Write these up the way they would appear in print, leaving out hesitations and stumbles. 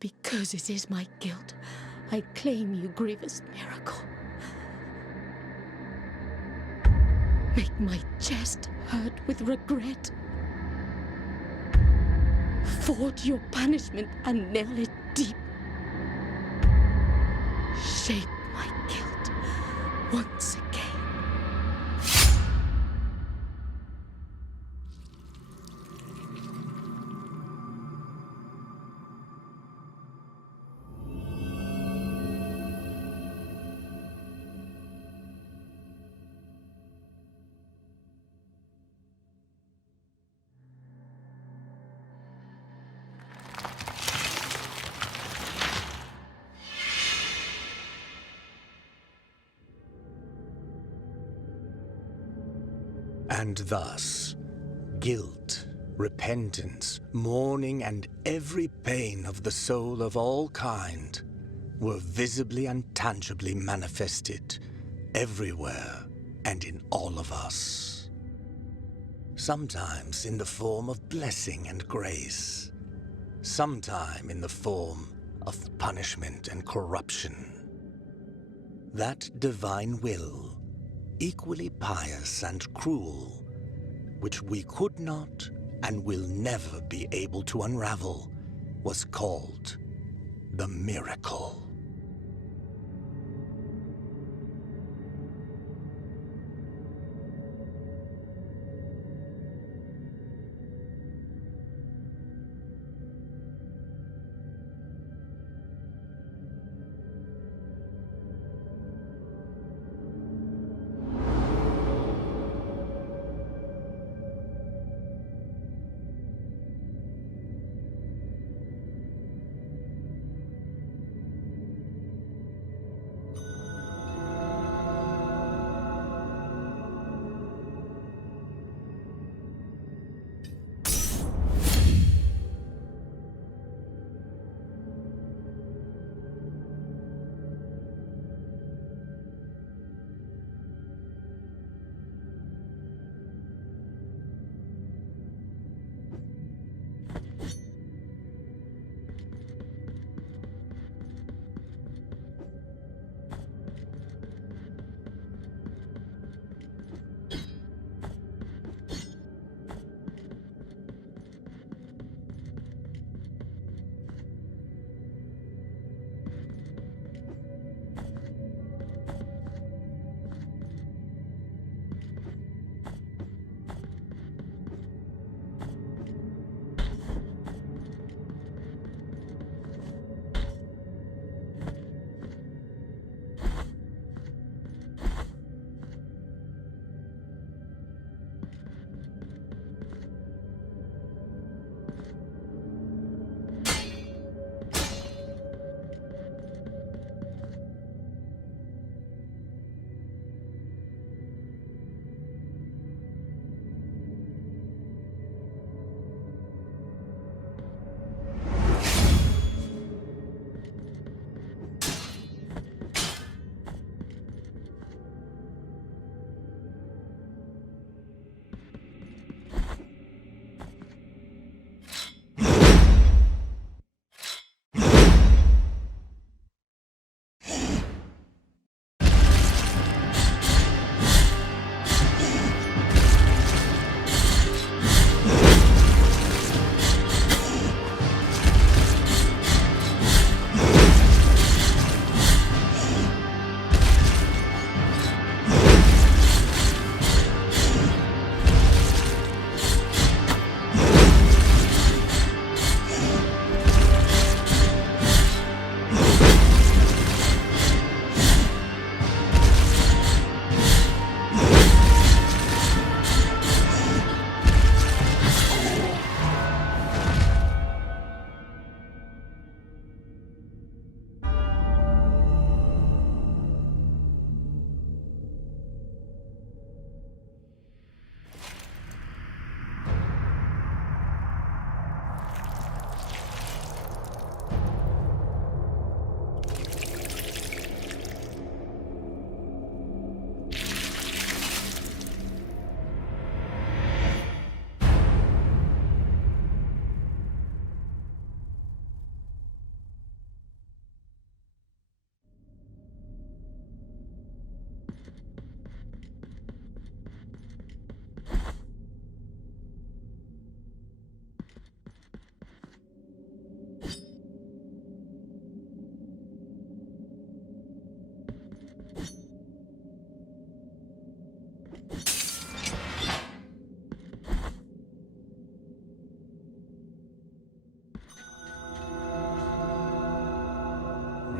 Because it is my guilt, I claim you, grievous miracle. Make my chest hurt with regret. Forge your punishment and nail it deep. Shape my guilt once again. And thus, guilt, repentance, mourning, and every pain of the soul of all kind were visibly and tangibly manifested everywhere and in all of us. Sometimes in the form of blessing and grace, sometime in the form of punishment and corruption. That divine will, equally pious and cruel, which we could not and will never be able to unravel, was called the miracle.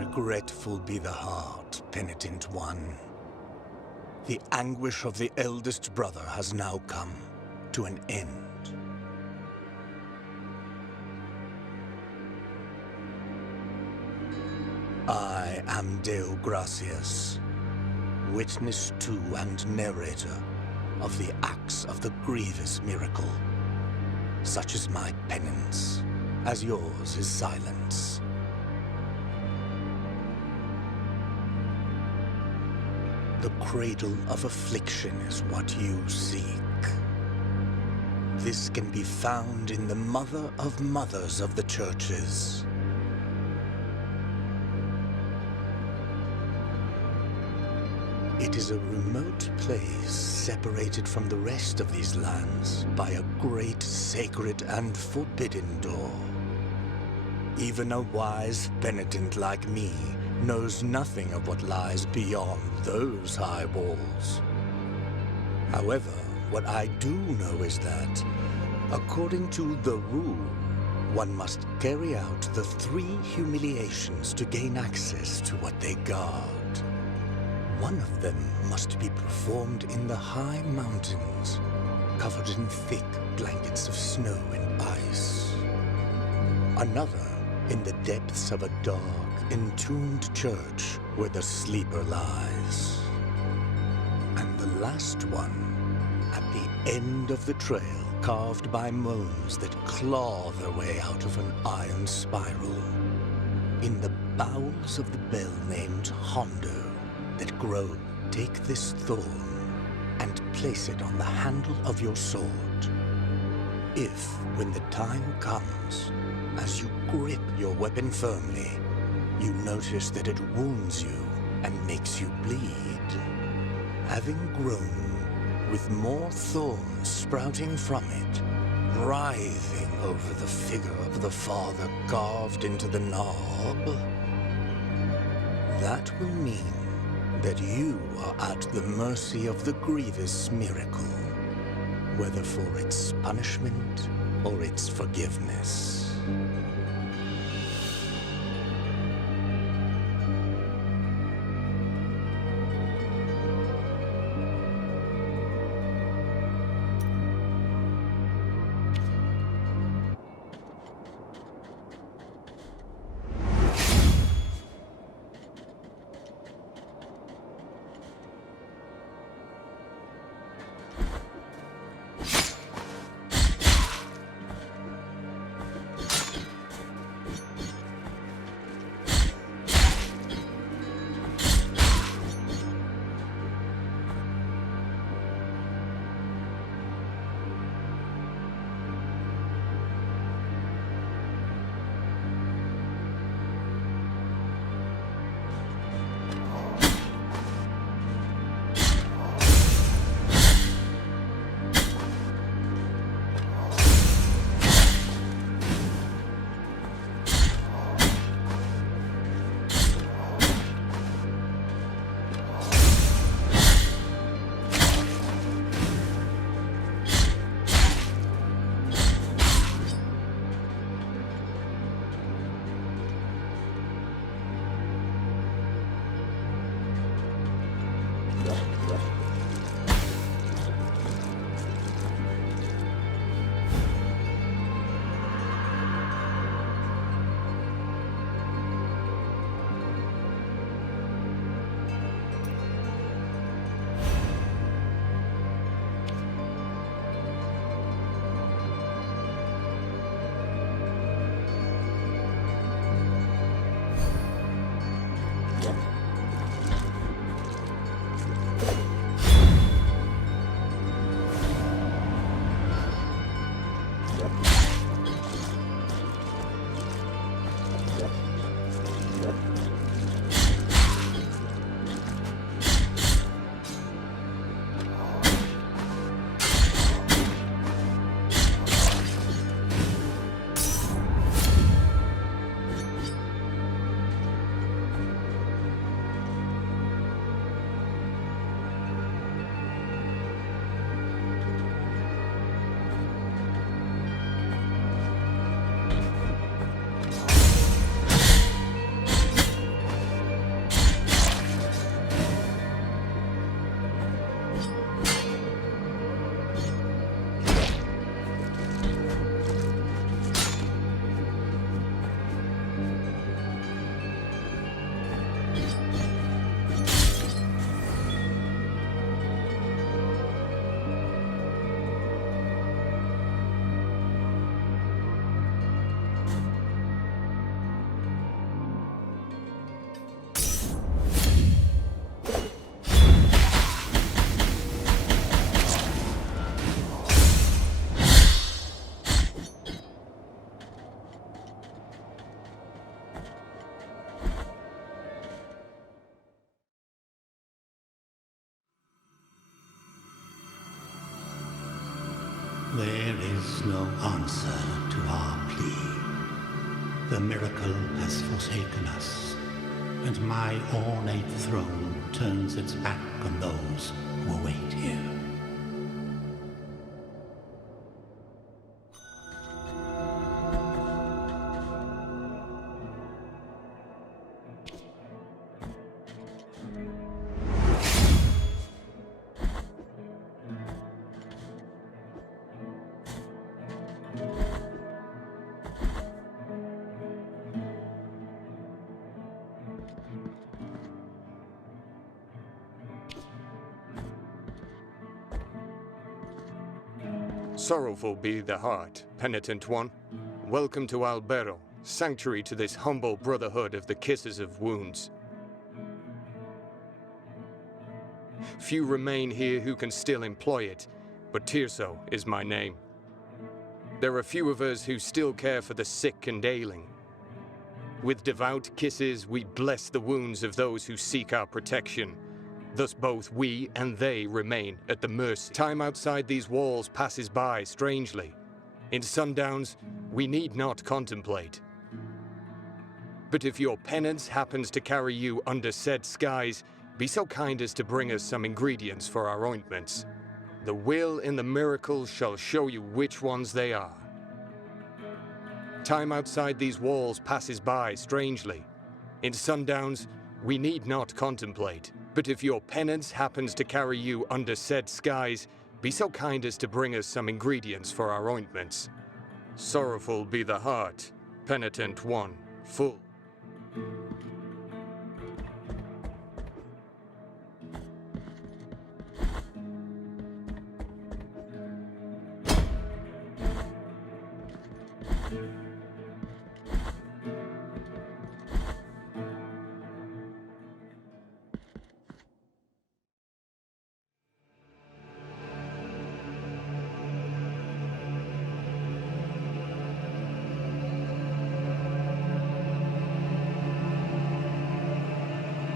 regretful be the heart, penitent one. The anguish of the eldest brother has now come to an end. I am Deo Gracias, witness to and narrator of the acts of the grievous miracle. Such is my penance, as yours is silence. The cradle of affliction is what you seek. This can be found in the mother of mothers of the churches. It is a remote place separated from the rest of these lands by a great sacred and forbidden door. Even a wise penitent like me knows nothing of what lies beyond those high walls. However, what I do know is that, according to the rule, one must carry out the 3 humiliations to gain access to what they guard. One of them must be performed in the high mountains, covered in thick blankets of snow and ice. Another in the depths of a dark, entombed church where the sleeper lies. And the last one at the end of the trail, carved by moans that claw their way out of an iron spiral, in the bowels of the bell named Hondo that grow. Take this thorn and place it on the handle of your sword. If, when the time comes, as you grip your weapon firmly, you notice that it wounds you and makes you bleed, having grown with more thorns sprouting from it, writhing over the figure of the Father carved into the knob, that will mean that you are at the mercy of the grievous miracle, whether for its punishment or its forgiveness. is no answer to our plea. The miracle has forsaken us, and my ornate throne turns its back on those who await here. Sorrowful be the heart, penitent one. Welcome to Albero, sanctuary to this humble brotherhood of the kisses of wounds. Few remain here who can still employ it, but Tirso is my name. There are few of us who still care for the sick and ailing. With devout kisses, we bless the wounds of those who seek our protection. Thus both we and they remain at the mercy. Time outside these walls passes by strangely. In sundowns, we need not contemplate. But if your penance happens to carry you under said skies, be so kind as to bring us some ingredients for our ointments. The will in the miracles shall show you which ones they are. Time outside these walls passes by strangely. In sundowns, we need not contemplate. But if your penance happens to carry you under said skies, be so kind as to bring us some ingredients for our ointments. Sorrowful be the heart, penitent one, full.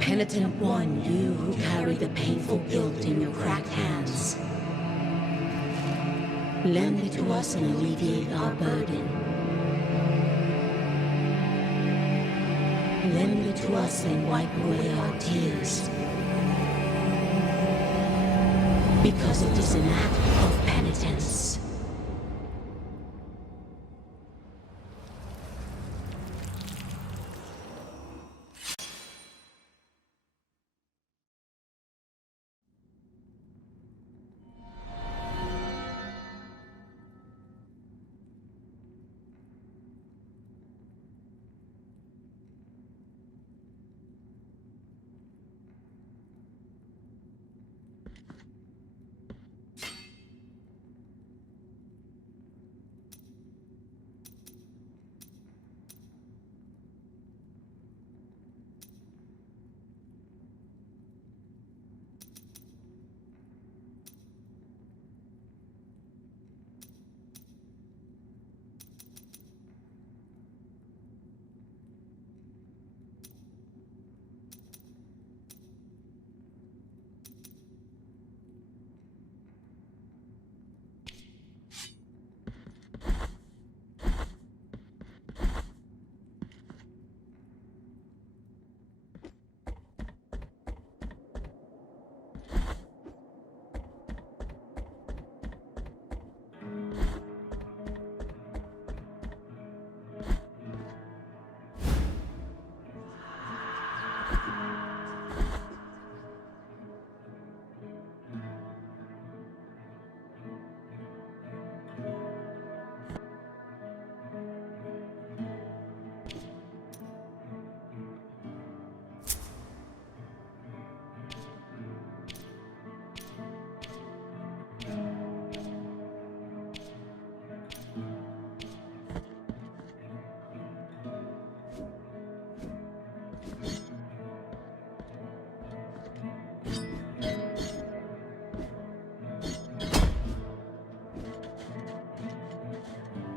Penitent one, you who carry the painful guilt in your cracked hands, lend it to us and alleviate our burden. Lend it to us and wipe away our tears. Because it is an act of penitence.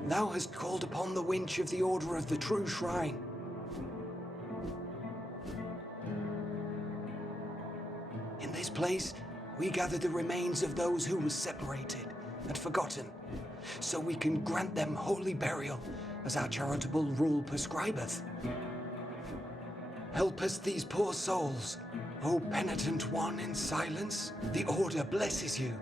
Thou hast called upon the winch of the Order of the True Shrine. In this place, we gather the remains of those who were separated and forgotten, so we can grant them holy burial, as our charitable rule prescribeth. Help us these poor souls, O penitent one in silence. The Order blesses you.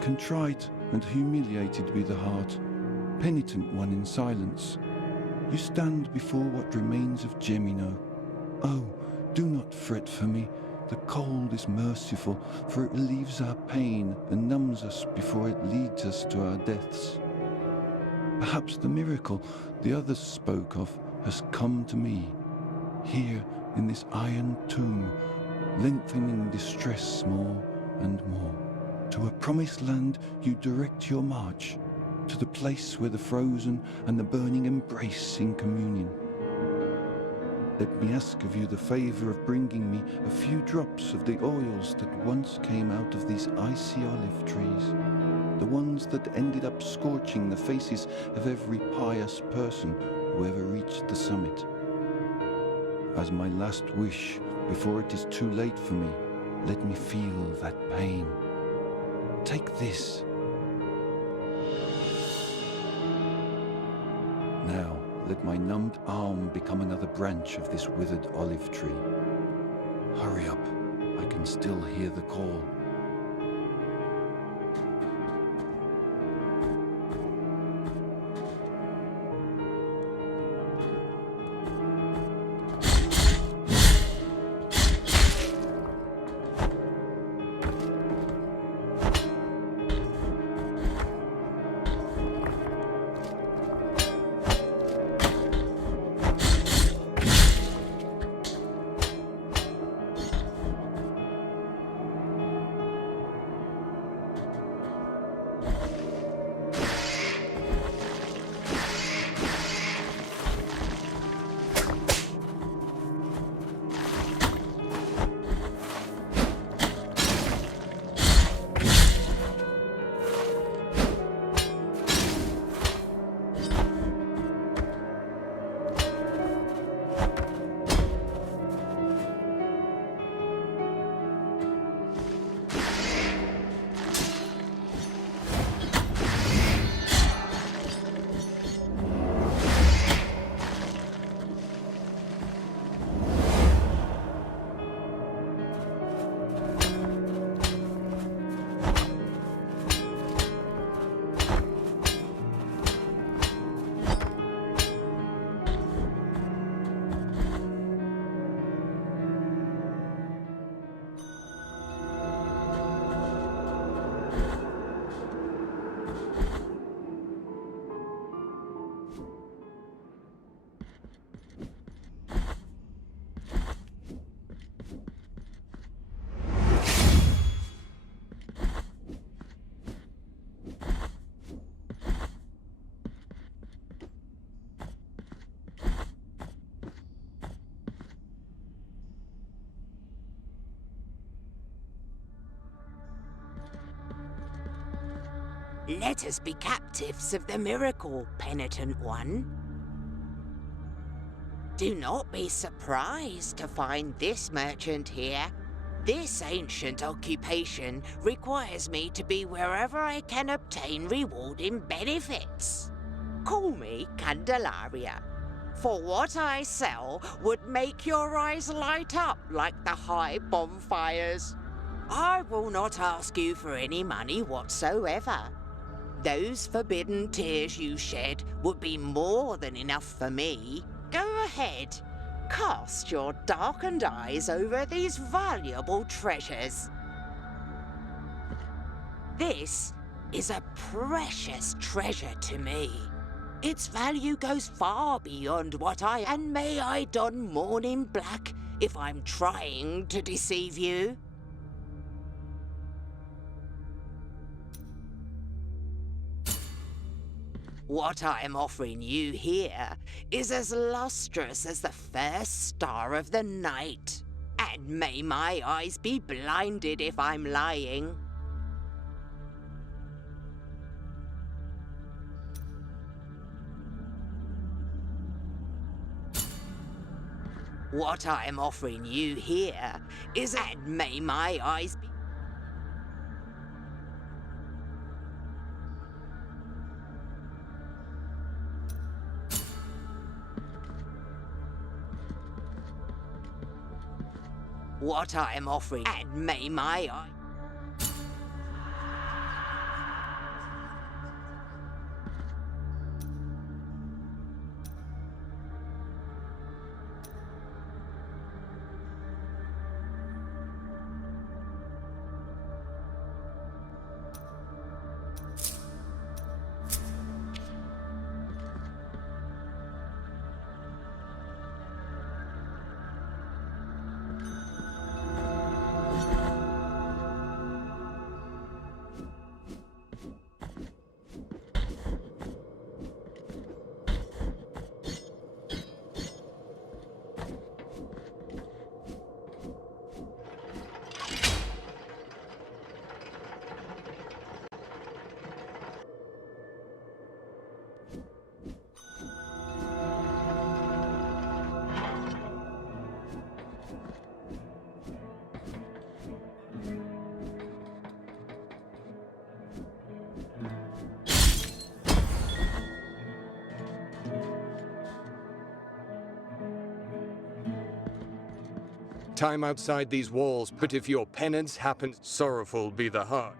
Contrite and humiliated be the heart, penitent one in silence. you stand before what remains of Gemino. Oh, do not fret for me. The cold is merciful, for it relieves our pain and numbs us before it leads us to our deaths. Perhaps the miracle the others spoke of has come to me, here in this iron tomb, lengthening distress more and more. To a promised land you direct your march, to the place where the frozen and the burning embrace in communion. Let me ask of you the favor of bringing me a few drops of the oils that once came out of these icy olive trees, the ones that ended up scorching the faces of every pious person who ever reached the summit. As my last wish, before it is too late for me, let me feel that pain. Take this. Now, let my numbed arm become another branch of this withered olive tree. Hurry up, I can still hear the call. Let us be captives of the miracle, penitent one. Do not be surprised to find this merchant here. This ancient occupation requires me to be wherever I can obtain rewarding benefits. Call me Candelaria, for what I sell would make your eyes light up like the high bonfires. I will not ask you for any money whatsoever. Those forbidden tears you shed would be more than enough for me. Go ahead, cast your darkened eyes over these valuable treasures. This is a precious treasure to me. Its value goes far beyond what and may I don mourning black if I'm trying to deceive you. What I am offering you here is as lustrous as the first star of the night. And may my eyes be blinded if I'm lying. What I am offering you here is, and may my eyes be... What I am offering, and may my eye... Time outside these walls, but if your penance happens, sorrowful be the heart.